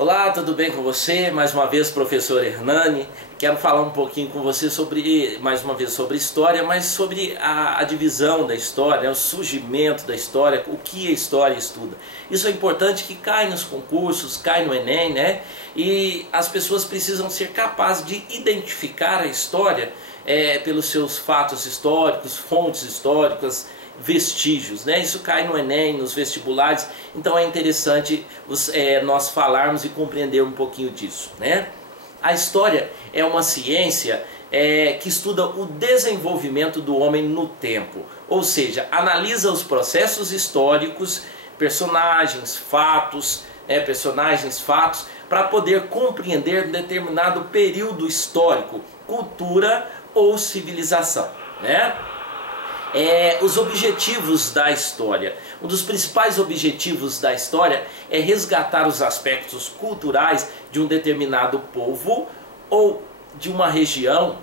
Olá, tudo bem com você? Mais uma vez, professor Hernani. Quero falar um pouquinho com você sobre, mais uma vez, sobre história, mas sobre a divisão da história, né? O surgimento da história, o que a história estuda. Isso é importante, que cai nos concursos, cai no Enem, né? E as pessoas precisam ser capazes de identificar a história pelos seus fatos históricos, fontes históricas, vestígios, né? Isso cai no Enem, nos vestibulares, então é interessante nós falarmos e compreender um pouquinho disso, né? A história é uma ciência que estuda o desenvolvimento do homem no tempo, ou seja, analisa os processos históricos, personagens, fatos, para poder compreender determinado período histórico, cultura ou civilização, né? Os objetivos da história. Um dos principais objetivos da história é resgatar os aspectos culturais de um determinado povo ou de uma região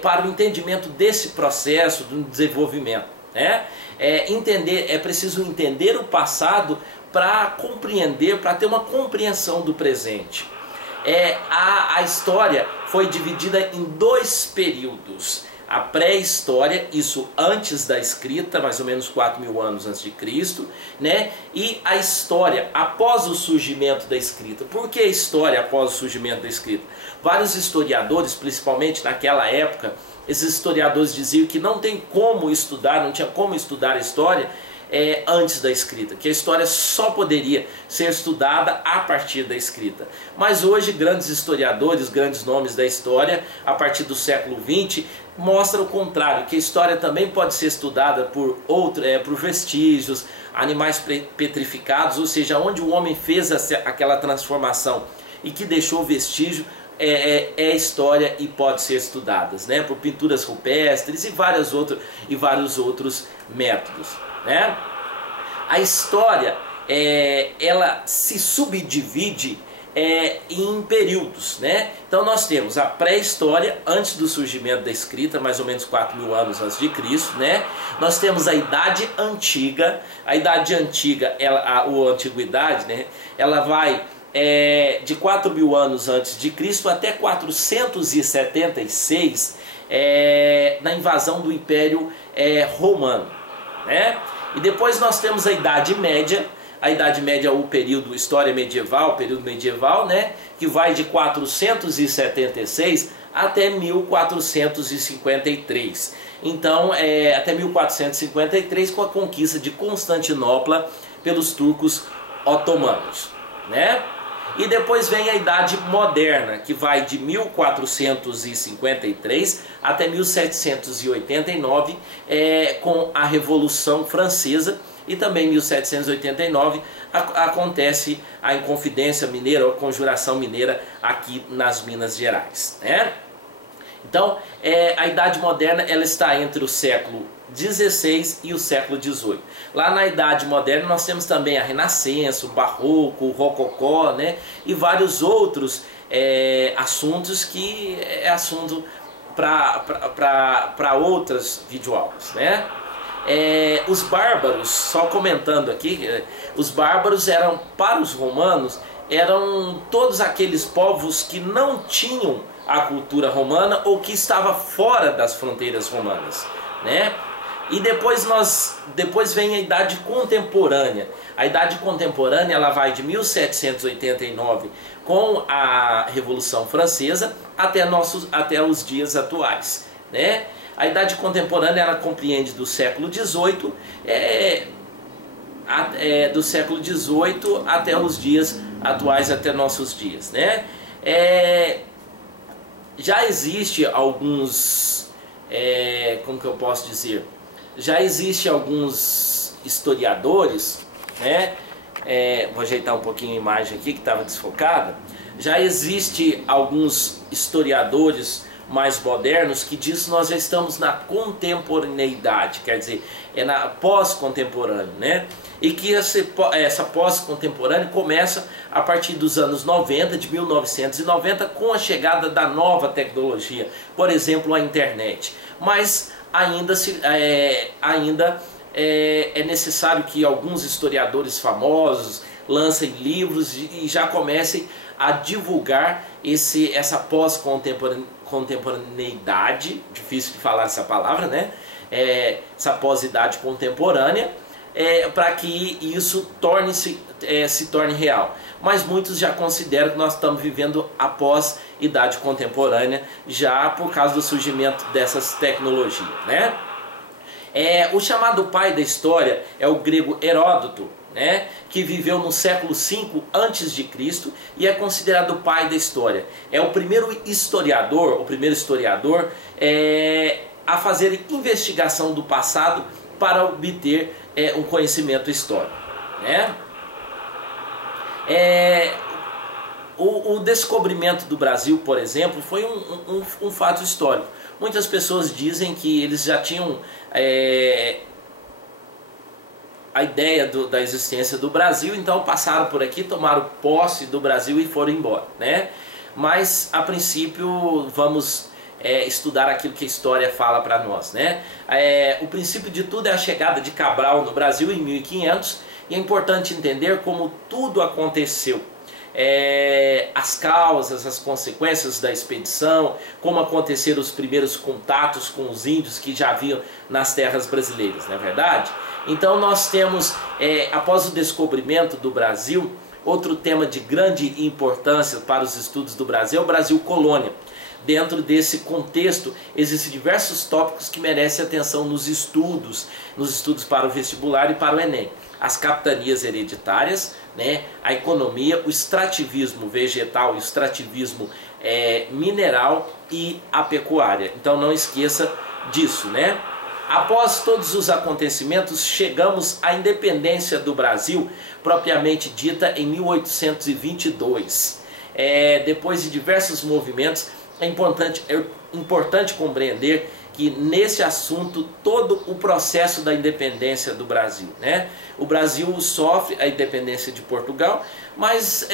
para o entendimento desse processo do desenvolvimento, né? É preciso entender o passado para compreender, para ter uma compreensão do presente. A história foi dividida em dois períodos. A pré-história, isso antes da escrita, mais ou menos 4.000 anos antes de Cristo, né? E a história após o surgimento da escrita. Por que a história após o surgimento da escrita? Vários historiadores, principalmente naquela época, esses historiadores diziam que não tem como estudar, não tinha como estudar a história antes da escrita, que a história só poderia ser estudada a partir da escrita. Mas hoje grandes historiadores, grandes nomes da história, a partir do século XX, mostram o contrário, que a história também pode ser estudada por vestígios, animais petrificados, ou seja, onde o homem fez aquela transformação e que deixou vestígio, história e pode ser estudadas, né? Por pinturas rupestres e vários outros métodos, né? A história ela se subdivide em períodos, né? Então nós temos a pré-história, antes do surgimento da escrita, mais ou menos 4.000 anos antes de Cristo, né? Nós temos a Idade Antiga. A Idade Antiga, a Antiguidade, né? Ela vai de 4.000 anos antes de Cristo até 476, na invasão do Império Romano, né? E depois nós temos a Idade Média. A Idade Média é o período história medieval, período medieval, né? Que vai de 476 até 1453. Então, até 1453, com a conquista de Constantinopla pelos turcos otomanos, né? E depois vem a Idade Moderna, que vai de 1453 até 1789, com a Revolução Francesa. E também em 1789 acontece a Inconfidência Mineira, ou a Conjuração Mineira aqui nas Minas Gerais, né? Então, a Idade Moderna ela está entre o século XVI e o século XVIII. Lá na Idade Moderna nós temos também a Renascença, o Barroco, o Rococó, né? E vários outros assuntos que é assunto para outras videoaulas, né? Os bárbaros, só comentando aqui, os bárbaros eram, para os romanos, eram todos aqueles povos que não tinham a cultura romana ou que estava fora das fronteiras romanas, né? E depois vem a Idade Contemporânea. A Idade Contemporânea ela vai de 1789 com a Revolução Francesa até os dias atuais, né? A Idade Contemporânea ela compreende do século XVIII, do século XVIII até os dias atuais, até nossos dias, né? Já existe alguns, como que eu posso dizer? Já existe alguns historiadores, né? Vou ajeitar um pouquinho a imagem aqui que estava desfocada. Já existe alguns historiadores mais modernos que diz que nós já estamos na contemporaneidade, quer dizer, na pós-contemporâneo, né? E que essa pós-contemporânea começa a partir dos anos 90, de 1990, com a chegada da nova tecnologia, por exemplo, a internet. Mas ainda é necessário que alguns historiadores famosos, lancem livros e já comecem a divulgar essa pós-contemporaneidade, difícil de falar essa palavra, né? Essa pós-idade contemporânea, para que isso se torne real. Mas muitos já consideram que nós estamos vivendo a pós-idade contemporânea, já por causa do surgimento dessas tecnologias, né? O chamado pai da história é o grego Heródoto, né, que viveu no século V a.C. e é considerado o pai da história. É o primeiro historiador a fazer investigação do passado para obter um conhecimento histórico, né? O descobrimento do Brasil, por exemplo, foi um fato histórico. Muitas pessoas dizem que eles já tinham a ideia da existência do Brasil, então passaram por aqui, tomaram posse do Brasil e foram embora, né? Mas a princípio vamos estudar aquilo que a história fala para nós, né? O princípio de tudo é a chegada de Cabral no Brasil em 1500, e é importante entender como tudo aconteceu. As causas, as consequências da expedição, como aconteceram os primeiros contatos com os índios que já haviam nas terras brasileiras, não é verdade? Então nós temos, após o descobrimento do Brasil, outro tema de grande importância para os estudos do Brasil é o Brasil colônia. Dentro desse contexto, existem diversos tópicos que merecem atenção nos estudos para o vestibular e para o Enem. As capitanias hereditárias, né, a economia, o extrativismo vegetal, o extrativismo mineral e a pecuária. Então não esqueça disso, né? Após todos os acontecimentos, chegamos à independência do Brasil, propriamente dita em 1822. Depois de diversos movimentos, é importante compreender que nesse assunto todo o processo da independência do Brasil, né? O Brasil sofre a independência de Portugal, mas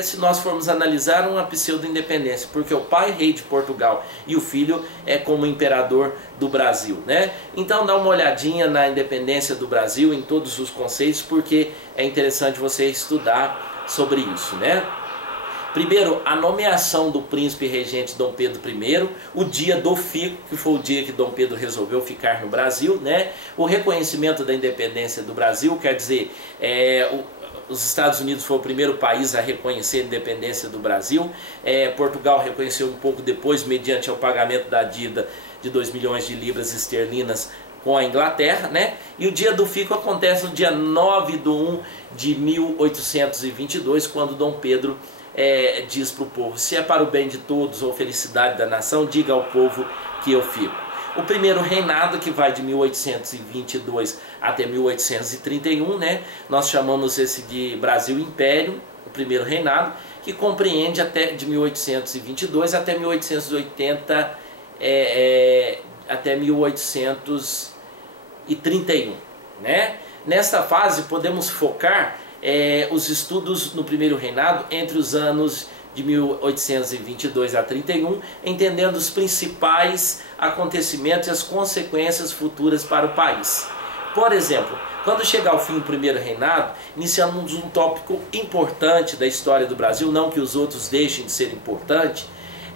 se nós formos analisar, uma pseudo-independência, porque o pai rei de Portugal e o filho é como imperador do Brasil, né? Então dá uma olhadinha na independência do Brasil em todos os conceitos, porque é interessante você estudar sobre isso, né? Primeiro, a nomeação do príncipe regente Dom Pedro I, o dia do fico, que foi o dia que Dom Pedro resolveu ficar no Brasil, né? O reconhecimento da independência do Brasil, quer dizer, os Estados Unidos foi o primeiro país a reconhecer a independência do Brasil. Portugal reconheceu um pouco depois, mediante o pagamento da dívida de 2 milhões de libras esterlinas com a Inglaterra, né? E o dia do fico acontece no dia 9/1 de 1822, quando Dom Pedro diz para o povo: se é para o bem de todos ou felicidade da nação, diga ao povo que eu fico. O primeiro reinado, que vai de 1822 até 1831, né? Nós chamamos esse de Brasil Império, o primeiro reinado, que compreende até de 1822 até 1880, até 1831, né? Nesta fase podemos focar os estudos no primeiro reinado entre os anos de 1822 a 31, entendendo os principais acontecimentos e as consequências futuras para o país. Por exemplo, quando chegar ao fim do primeiro reinado, iniciamos um tópico importante da história do Brasil, não que os outros deixem de ser importantes,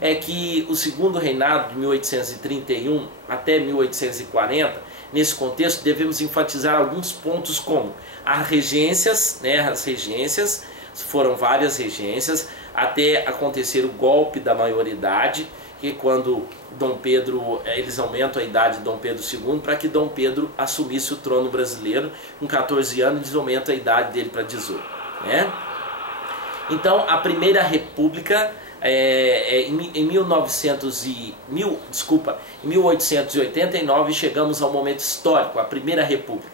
é que o segundo reinado, de 1831 até 1840, nesse contexto devemos enfatizar alguns pontos como as regências, né, as regências, foram várias regências, até acontecer o golpe da maioridade, que quando Dom Pedro, eles aumentam a idade de Dom Pedro II para que Dom Pedro assumisse o trono brasileiro. Com 14 anos eles aumentam a idade dele para 18, né? Então a Primeira República, em 1889 chegamos ao momento histórico, a Primeira República.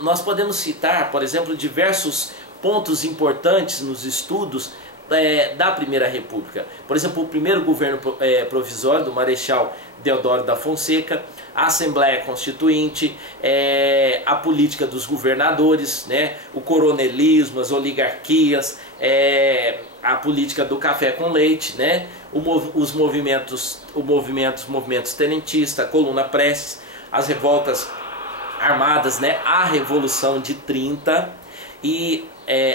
Nós podemos citar, por exemplo, diversos pontos importantes nos estudos da Primeira República. Por exemplo, o primeiro governo provisório do Marechal Deodoro da Fonseca, a Assembleia Constituinte, a política dos governadores, né, o coronelismo, as oligarquias, a política do café com leite, né, os movimentos tenentistas, a Coluna Prestes, as revoltas armadas, né, a Revolução de 30 e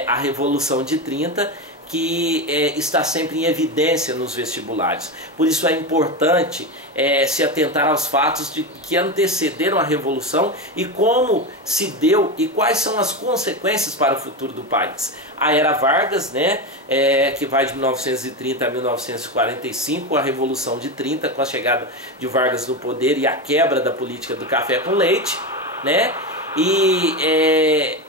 a Revolução de 30, que está sempre em evidência nos vestibulares. Por isso é importante se atentar aos fatos que antecederam a Revolução e como se deu e quais são as consequências para o futuro do país. A Era Vargas, né, que vai de 1930 a 1945, a Revolução de 30, com a chegada de Vargas no poder e a quebra da política do café com leite, né, e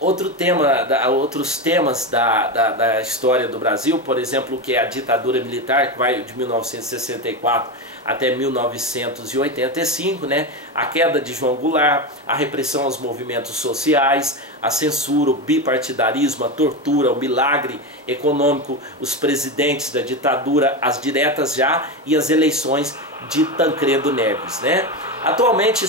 outros temas da história do Brasil, por exemplo, que é a ditadura militar, que vai de 1964 até 1985, né? A queda de João Goulart, a repressão aos movimentos sociais, a censura, o bipartidarismo, a tortura, o milagre econômico, os presidentes da ditadura, as diretas já e as eleições de Tancredo Neves, né? Atualmente,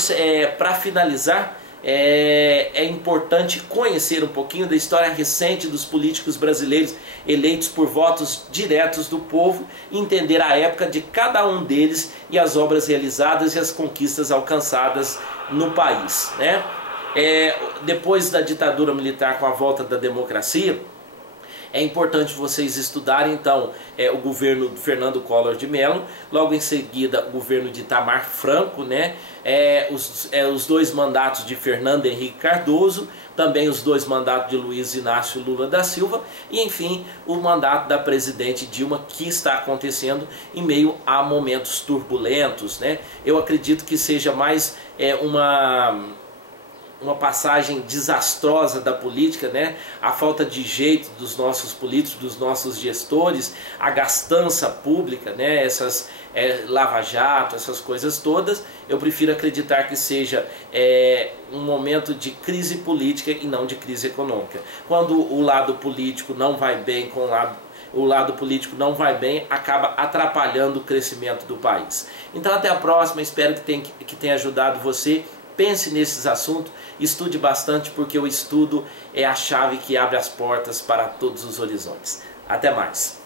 para finalizar, é importante conhecer um pouquinho da história recente dos políticos brasileiros eleitos por votos diretos do povo e entender a época de cada um deles e as obras realizadas e as conquistas alcançadas no país, né? Depois da ditadura militar, com a volta da democracia, é importante vocês estudarem então o governo de Fernando Collor de Mello, logo em seguida o governo de Itamar Franco, né? Os dois mandatos de Fernando Henrique Cardoso, também os dois mandatos de Luiz Inácio Lula da Silva e, enfim, o mandato da presidente Dilma, que está acontecendo em meio a momentos turbulentos, né? Eu acredito que seja mais uma passagem desastrosa da política, né? A falta de jeito dos nossos políticos, dos nossos gestores, a gastança pública, né? Essas lava-jato, essas coisas todas. Eu prefiro acreditar que seja um momento de crise política e não de crise econômica. Quando o lado político não vai bem com o lado político não vai bem, acaba atrapalhando o crescimento do país. Então até a próxima, espero que tenha ajudado você. Pense nesses assuntos, estude bastante, porque o estudo é a chave que abre as portas para todos os horizontes. Até mais!